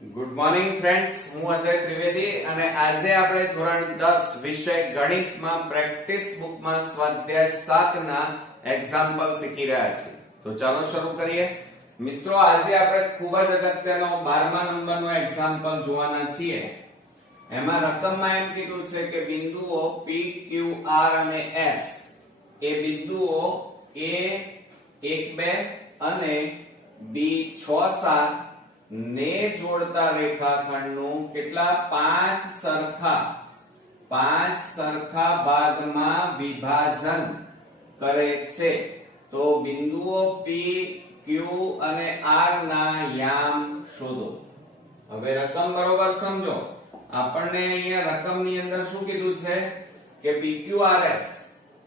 Good morning friends, હું અજય ત્રિવેદી અને આજે આપણે ધોરણ 10 વિષય ગણિતમાં પ્રેક્ટિસ બુકમાં સ્વાધ્યાય 7 ના એક્ઝામ્પલ શીખી રહ્યા છીએ. તો ચાલો શરૂ કરીએ. મિત્રો, આજે આપણે ખૂબ જ અગત્યનો 12મા નંબરનો એક્ઝામ્પલ જોવાના છીએ. એમાં રકમમાં એમ કીધું છે કે બિંદુઓ P, Q, R અને S એ બિંદુઓ A 1 2 અને B 6 7 ને જોડતા રેખાખંડનું કેટલા પાંચ સરખા ભાગમાં વિભાજન કરે છે. તો બિંદુઓ P, Q અને R ના યામ શોધો. હવે રકમ બરોબર સમજો. આપણને અહીંયા રકમની અંદર શું કીધું છે કે PQRS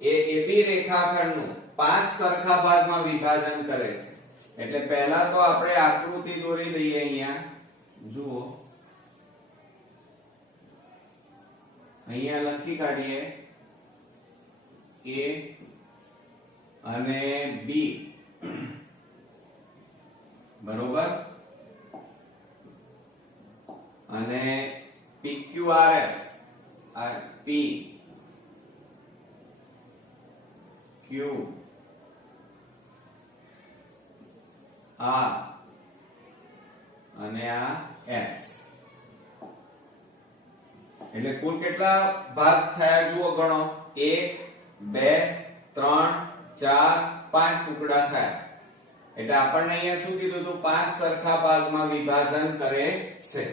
એ AB રેખાખંડનું પાંચ સરખા ભાગમાં વિભાજન કરે છે. એટલે પહેલા તો આપણે આકૃતિ દોરી દઈએ. અહીંયા જુઓ, અહીંયા લખી કાઢીએ A અને B, બરોબર, અને PQRS આ P, Q, R અને આ S. એટલે કુલ કેટલા ભાગ થયા જુઓ, ગણો. 1 2 3 4 5 ટુકડા થયા. એટલે આપણને અહીંયા શું કીધું હતું? પાંચ સરખા ભાગમાં વિભાજન કરે છે.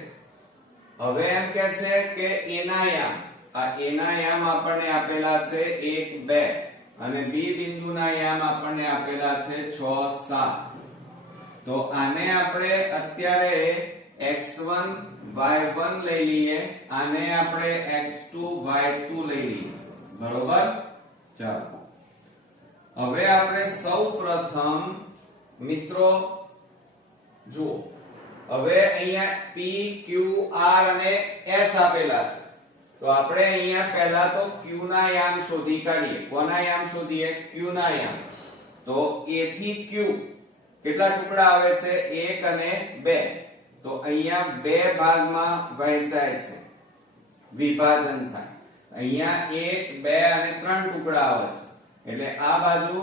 હવે એમ કે છે કે એના યામ, આ એના યામ આપણને આપેલા છે 1 2 અને B બિંદુના યામ આપણને આપેલા છે 6 7. તો આને આપણે અત્યારે x1 y1 લઈ લઈએ, આને આપણે x2 y2 લઈ લઈએ, બરોબર. ચાલો હવે આપણે સૌપ્રથમ મિત્રો જુઓ, હવે અહીંયા P, Q, R અને S આપેલા છે. તો આપણે અહીંયા પહેલા તો Q ના યામ શોધી કાઢીએ. કોના યામ શોધીએ? Q ના યામ. તો A થી Q કેટલા ટુકડા આવે છે? 1 અને 2. તો અહીંયા બે ભાગમાં વહેંચાય છે, વિભાજન થાય. અહીંયા 1 2 અને 3 ટુકડા આવે છે. એટલે આ બાજુ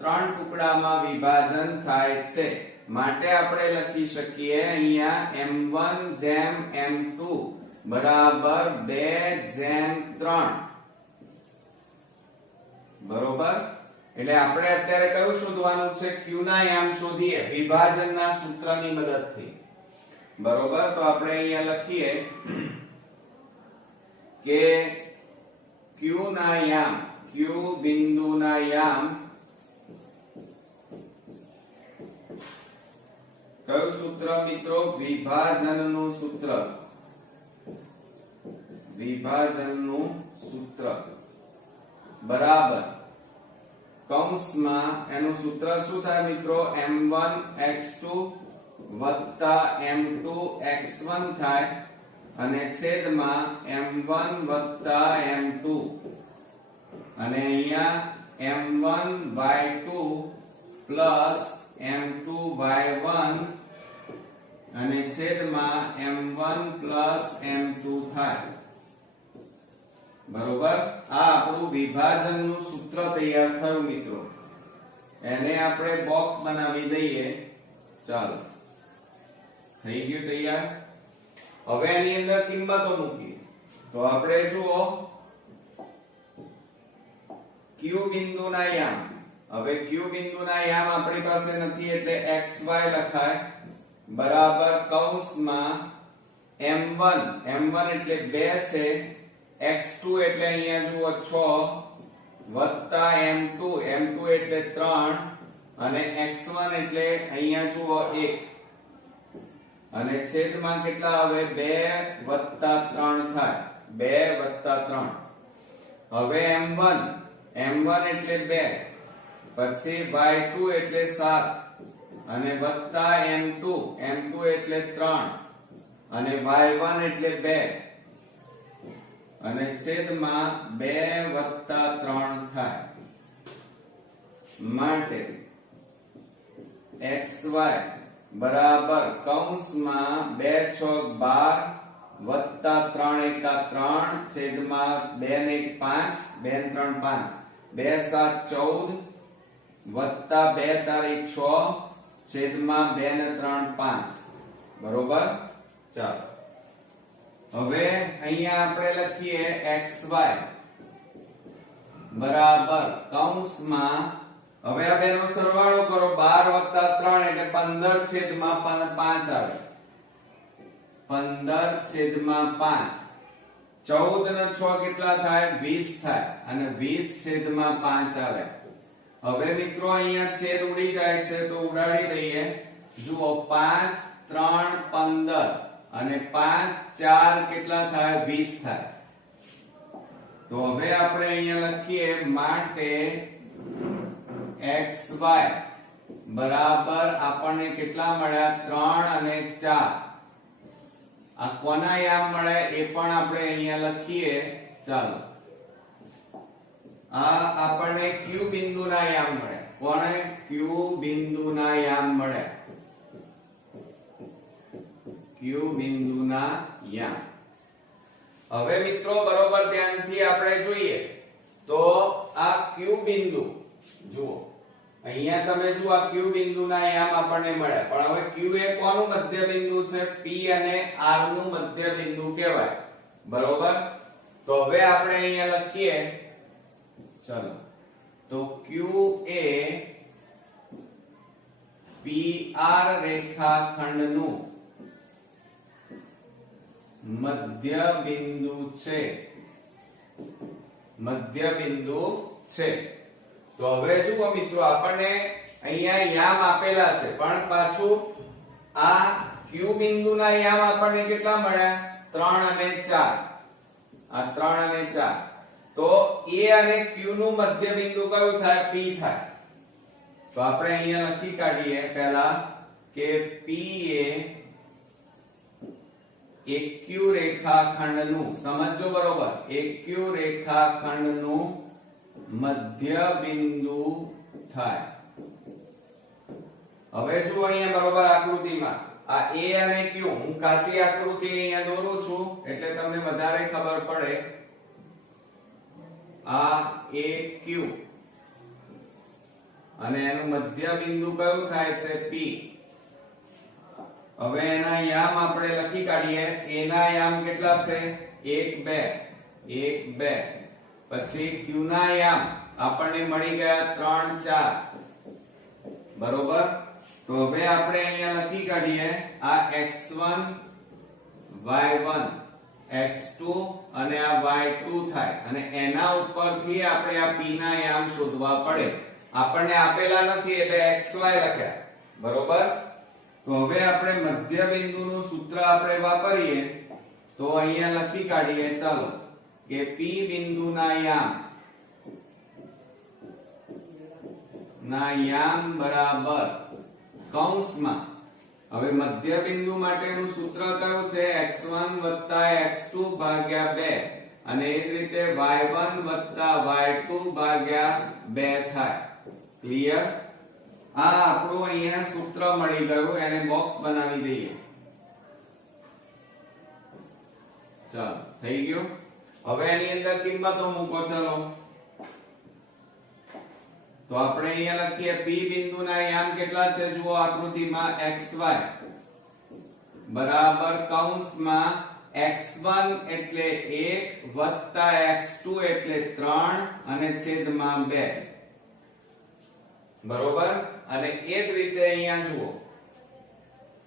3 ટુકડામાં વિભાજન થાય છે. માટે આપણે લખી શકીએ અહીંયા m1 જેમ m2 બરાબર 2 જેમ 3, બરોબર. એટલે આપણે અત્યારે કયું શોધવાનું છે? Q ના યામ શોધીએ વિભાજનના સૂત્રની મદદથી, બરોબર. તો આપણે અહીંયા લખીએ કે Q ના યામ, Q બિંદુના યામ, કયું સૂત્ર મિત્રો? વિભાજનનું સૂત્ર. વિભાજનનું સૂત્ર બરાબર કૌંસમાં એનું સૂત્ર શું થાય મિત્રો? m1 x2 વત્તા m2 x1 થાય અને છેદમાં m1 વત્તા m2 અને અહીંયા m1 y2 plus m2 y1 અને છેદમાં m1 પ્લસ m2 થાય, બરોબર. આ આપણું વિભાજનનું સૂત્ર તૈયાર થયું મિત્રો. એને આપણે બોક્સ બનાવી દઈએ. ચાલો, થઈ ગયું તૈયાર. હવે એની અંદર કિંમતો મૂકીએ. તો આપણે જુઓ Q બિંદુના યામ. હવે Q બિંદુના યામ આપણી પાસે નથી એટલે xy લખાય બરાબર કૌંસમાં m1 એટલે 2 છે, x2 એટલે અહીંયા જુઓ 6 વત્તા m2 એટલે 3 અને x1 એટલે અહીંયા જુઓ 1 અને છેદમાં કેટલા આવે? 2 વત્તા 3 થાય, 2 વત્તા 3. હવે m1 એટલે 2, પછી y2 એટલે 7 અને વત્તા m2 એટલે 3 અને y1 એટલે 2 અને છેદમાં 2 વત્તા 3 થાય. માટે xy બરાબર કૌંસમાં 2 છોક 12 વત્તા 3 એકા 3 છેદમાં 2 ને 1 5 2 ને 3 5 2 7 14 વત્તા 2 તારીખ 6 છેદમાં 2 ને 3 5 બરોબર. ચાલો હવે અહીંયા આપણે લખીએ xy બરાબર કૌંસમાં હવે આ બેનો સરવાળો કરો 12 3 એટલે 15 છેદમાં 5 આવે 15 છેદમાં 5 14 ને 6 કેટલા થાય 20 થાય અને 20 છેદમાં 5 આવે. હવે મિત્રો અહીંયા છેદ ઉડી જાય છે તો ઉડાડી દઈએ. જુઓ 5 3 15 અને 5 4 કેટલા થાય 20 થાય. તો હવે આપણે અહીંયા લખીએ માટે xy બરાબર આપણને કેટલા મળ્યા 3 અને 4. આ કોના યામ મળે એ પણ આપણે અહીંયા લખીએ. ચાલો આ આપણને q બિંદુના યામ મળે. કોને q બિંદુના યામ મળે. q બિંદુના યામ. હવે મિત્રો બરોબર ધ્યાનથી આપણે જોઈએ તો આ q બિંદુ જુઓ અહીંયા તમે જુઓ આ q બિંદુના યામ આપણને મળે. પણ હવે q એ કોનું મધ્ય બિંદુ છે p અને r નું મધ્ય બિંદુ કહેવાય. બરોબર. તો હવે આપણે અહીંયા લખીએ. ચલો તો q એ pr રેખાખંડનું મધ્ય બિંદુ છે. મધ્ય બિંદુ છે. તો હવે જુઓ મિત્રો આપણને અહીંયા યામ આપેલા છે પણ પાછું આ q બિંદુના યામ આપણને કેટલા મળ્યા 3 અને 4. આ 3 અને 4 તો a અને q નું મધ્ય બિંદુ કયું થાય p થાય. તો આપણે અહીંયા લખી કાઢીએ પહેલા કે p એ AQ રેખાખંડનું સમજો બરોબર AQ રેખાખંડનું મધ્ય બિંદુ થાય. હવે જુઓ અહીંયા બરોબર આકૃતિમાં આ A અને Q હું કાચી આકૃતિ અહીંયા દોરું છું એટલે તમને વધારે ખબર પડે. આ AQ અને એનું મધ્ય બિંદુ કયું થાય છે P. હવે એના યામ આપણે લખી કાઢીએ. a ના યામ કેટલા છે 1 2 1 2 પછી q ના યામ આપણને મળી ગયા 3 4 બરોબર. તો હવે આપણે અહીંયા લખી કાઢીએ આ x1 y1 x2 અને આ y2 થાય અને એના ઉપરથી આપણે આ p ના યામ શોધવા પડે. આપણને આપેલા નથી એટલે xy લખ્યા. બરોબર. તો હવે આપણે મધ્ય બિંદુનું સૂત્ર આપણે વાપરીએ તો અહીંયા લખી કાઢીએ. ચાલો કે p બિંદુના યામ બરાબર કૌંસમાં હવે મધ્ય બિંદુ માટેનું સૂત્ર કયું છે x1 x2 ભાગ્યા 2 અને એ જ રીતે y1 y2 ભાગ્યા 2 થાય. ક્લિયર. આ આપણું અહીંયા સૂત્ર મળી ગયું. એને બોક્સ બનાવી દઈએ. ચાલો થઈ ગયું. હવે એની અંદર કિંમતો મૂકો. ચલો તો આપણે અહીંયા લખીએ p બિંદુના યામ કેટલા છે જુઓ આકૃતિમાં xy બરાબર કૌંસમાં x1 એટલે 1 વત્તા x2 એટલે 3 અને છેદમાં 2 બરોબર. અને એ જ રીતે અહીંયા જુઓ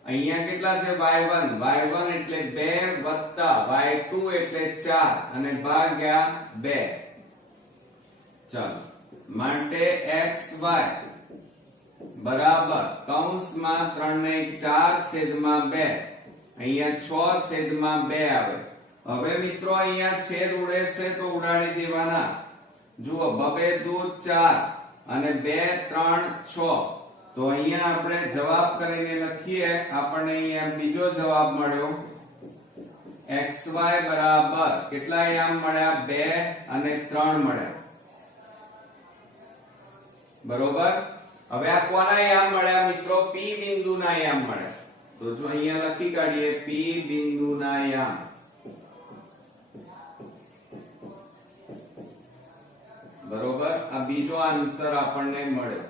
અહીંયા કેટલા છે y1 એટલે 2 વત્તા y2 એટલે 4 અને ભાગ્યા 2. ચાલો માટે xy બરાબર કૌંસમાં 3 ને 4 છેદમાં 2 અહીંયા 6 છેદમાં 2 આવે. હવે મિત્રો અહીંયા છેદ ઉડે છે તો ઉડાડી દેવાના. જુઓ 2 2 4 અને 2 3 6 તો અહીંયા આપણે જવાબ કરીને લખીએ. આપણને અહીંયા બીજો જવાબ મળ્યો xy બરાબર કેટલા યામ મળ્યા 2 અને 3 મળ્યા. બરોબર. હવે આ કોના યામ મળ્યા મિત્રો? P બિંદુના યામ મળ્યા. તો જો અહીંયા લખી કાઢીએ P બિંદુના યામ. બરોબર, આ બીજો આન્સર આપણને મળ્યો.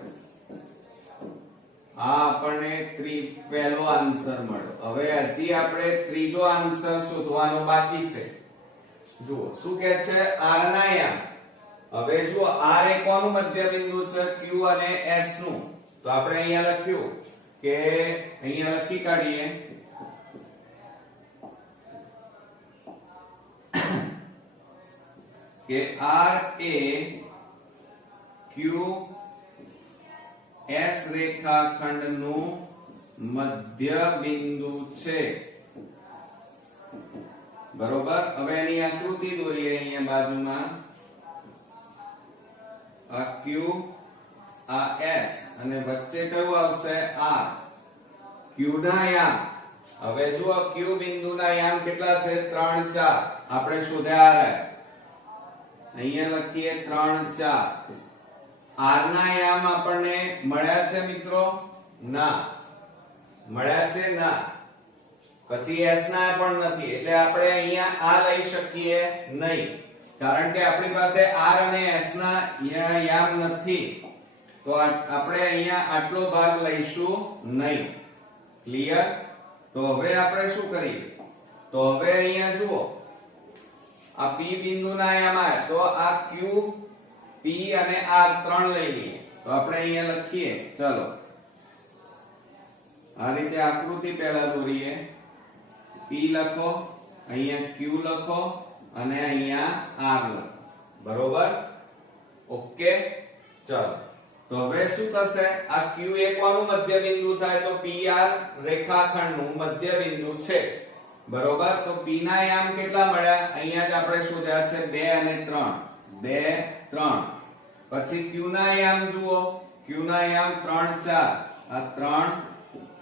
આ આપણને પહેલો આન્સર મળ્યો. હવે હજી આપણે ત્રીજો આન્સર શોધવાનો બાકી છે. જુઓ શું કહે છે? R ના યામ. હવે જુઓ R એ કોનું મધ્ય બિંદુ છે? Q અને S નું. તો આપણે અહીંયા લખ્યું કે અહીંયા લખી કાઢીએ કે R એ Q S રેખાખંડનું મધ્ય બિંદુ છે. બરોબર, હવે એની આકૃતિ દોરીએ અહીંયા બાજુમાં. આ Q, આ S અને વચ્ચે કયું આવશે? R. Q ના યામ. હવે જુઓ Q બિંદુના યામ કેટલા છે? 3 4. આપણે શોધ્યા R. અહીંયા લખીએ 3 4. R ના યામ આપણને મળ્યા છે મિત્રો? ના મળ્યા છે ના. પછી S ના પણ નથી, એટલે આપણે અહીંયા આ લઈ શકીએ નહીં, કારણ કે આપણી પાસે R અને S ના યામ નથી. તો આપણે અહીંયા આટલો ભાગ લઈશું નહીં. ક્લિયર? તો હવે આપણે શું કરીએ? તો હવે અહીંયા જુઓ આ P બિંદુના યામ આવે તો આ Q, P અને R ત્રણ લઈ લઈએ. તો આપણે અહીંયા લખીએ. ચલો આ રીતે આકૃતિ પહેલા દોરીએ. P લખો, અહીંયા Q લખો અને અહીંયા R લખો. બરોબર? ઓકે. ચલો તો હવે શું થશે? આ Q એ કોનું મધ્ય બિંદુ થાય? તો PR રેખાખંડનું મધ્ય બિંદુ છે. બરોબર, તો P ના યામ કેટલા મળ્યા? અહીંયા જ આપણે શોધ્યા છે 2 અને 3. 2 3. પછી Q ના યામ જુઓ. Q ના યામ 3 4. આ 3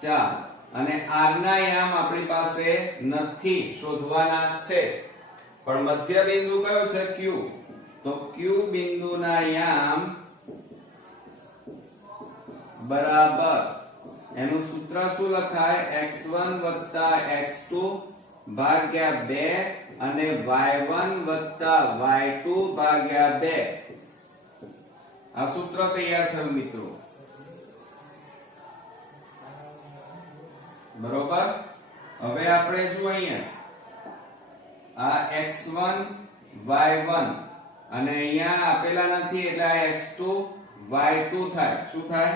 4 અને R ના યામ આપણી પાસે નથી, શોધવાના છે. પણ મધ્ય બિંદુ કયો છે? Q. તો Q બિંદુના યામ બરાબર એનું સૂત્ર શું લખાય? x1 x2 ભાગ્યા 2 અને y1 y2 ભાગ્યા 2. આ સૂત્ર તૈયાર થયું મિત્રો. બરોબર, હવે આપણે જો અહીંયા આ x1 y1 અને અહીંયા આપેલા નથી એટલે આ x2 y2 થાય. શું થાય?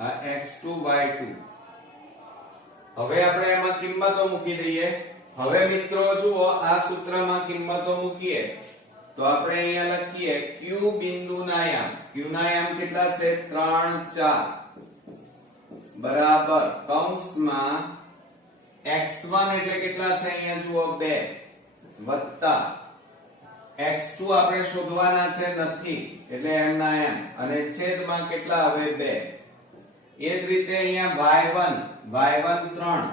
આ x2 y2. હવે આપણે એમાં કિંમતો મૂકી દઈએ. હવે મિત્રો જુઓ આ સૂત્રમાં કિંમતો મૂકીએ તો આપણે અહીંયા લખીએ Q બિંદુના યામ. Q ના યામ કેટલા છે? 3 4 બરાબર કૌંસમાં x1 એટલે કેટલા છે? અહીંયા જુઓ 2 વત્તા x2 આપણે શોધવાના છે નથી એટલે m ના m અને છેદમાં કેટલા હવે 2. એ જ રીતે અહીંયા y1 3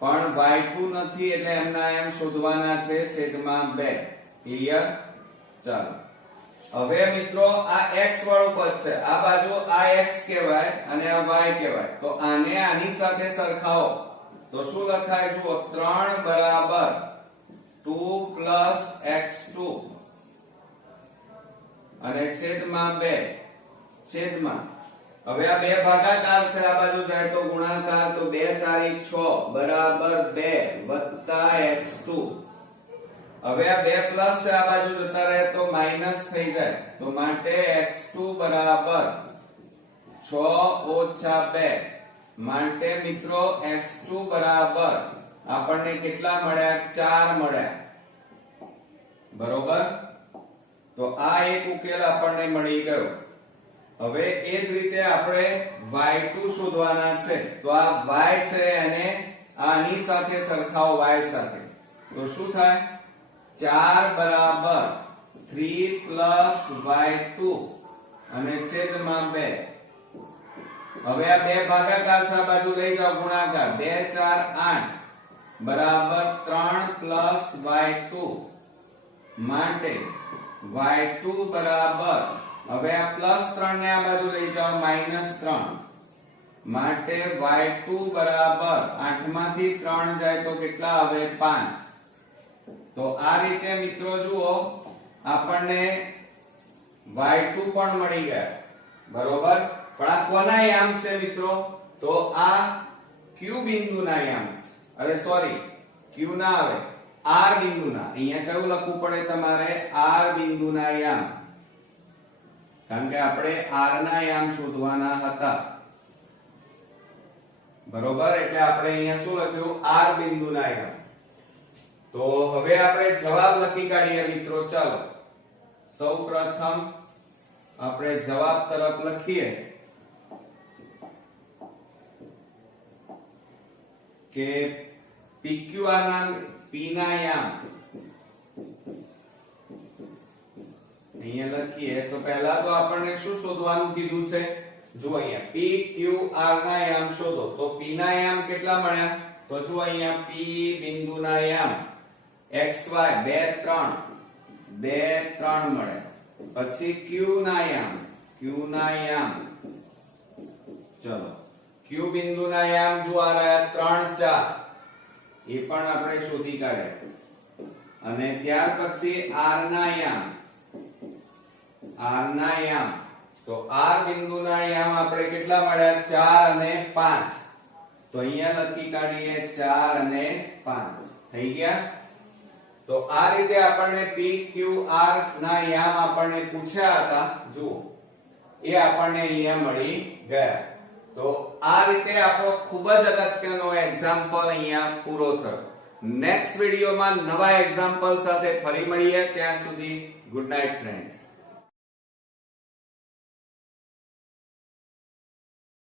પણ y2 નથી એટલે m ના m શોધવાના છે છેદમાં 2. ક્લિયર? ચાલો હવે મિત્રો આ x વાળું પદ છે, આ બાજુ આ x કહેવાય અને આ y કહેવાય. તો આને આની સાથે સરખાવો તો શું લખાય? જુઓ 3 બરાબર 2 x2 અને છેદમાં 2 છેદમાં. હવે આ બે ભાગાકાર છે, આ બાજુ જાય તો ગુણાકાર. તો 2 તારીખ 6 બરાબર 2 વત્તા x2. હવે આ 2 પ્લસ છે, આ બાજુ જતા રહે તો માઈનસ થઈ જાય. તો માટે x2 બરાબર 6 ઓછા 2. માટે મિત્રો x2 બરાબર આપણને કેટલા મળ્યા? 4 મળ્યા. બરોબર, તો આ એક ઉકેલ આપણને મળી ગયો. હવે એ જ રીતે આપણે y2 શોધવાના છે. તો આ y છે અને આની સાથે સરખાવો y સાથે. તો શું થાય? 4 બરાબર 3 y2 અને છેદમાં 2. હવે આ બે ભાગાકાર છે, આ બાજુ લઈ જાઓ ગુણાકાર. 2 4 8 બરાબર 3 y2 માટે y2 બરાબર, હવે આ +3 ને આ બાજુ લઈ જાઓ -3 માટે y2 બરાબર 8 માંથી 3 જાય તો કેટલા આવે 5. તો આ રીતે મિત્રો જુઓ આપણને y2 પણ મળી ગયા, બરોબર. પણ આ કોના યામ છે મિત્રો? તો આ q બિંદુના યામ, અરે સોરી q ના આવે, r બિંદુના. અહીંયા કયું લખવું પડે તમારે? r બિંદુના યામ, કારણ કે આપણે r ના યામ શોધવાના હતા, બરોબર. એટલે આપણે અહીંયા શું લખ્યું? r બિંદુના યામ. તો હવે આપણે જવાબ લખી કાઢીએ મિત્રો. ચાલો સૌપ્રથમ આપણે જવાબ તરફ લખીએ કે PQR ના P ના યામ અહીંયા લખીએ તો પહેલા તો આપણને શું શોધવાનું કીધું છે? જો અહીંયા PQR ના યામ શોધો. તો P ના યામ કેટલા મળ્યા? તો જો અહીંયા P બિંદુના યામ XY 2 3 મળે. પછી Q ના યામ, ચલો Q બિંદુના યામ જો આ રહ્યા 3 4, એ પણ આપણે શોધી કાઢ્યા. અને ત્યાર પછી R ના યામ, તો R બિંદુના યામ આપણે કેટલા મળ્યા? 4 અને 5. તો અહીંયા લખી કાઢીએ 4 અને 5 થઈ ગયા. તો આ રીતે આપણને PQR ના યામ આપણને પૂછ્યા હતા, જુઓ એ આપણને અહીંયા મળી ગયા. તો આ રીતે આપણો ખૂબ જ અગત્યનો એક્ઝામ્પલ અહીંયા પૂરો થયો. નેક્સ્ટ વિડિયોમાં નવા એક્ઝામ્પલ સાથે ફરી મળીએ. ત્યાં સુધી ગુડ નાઇટ ફ્રેન્ડ્સ.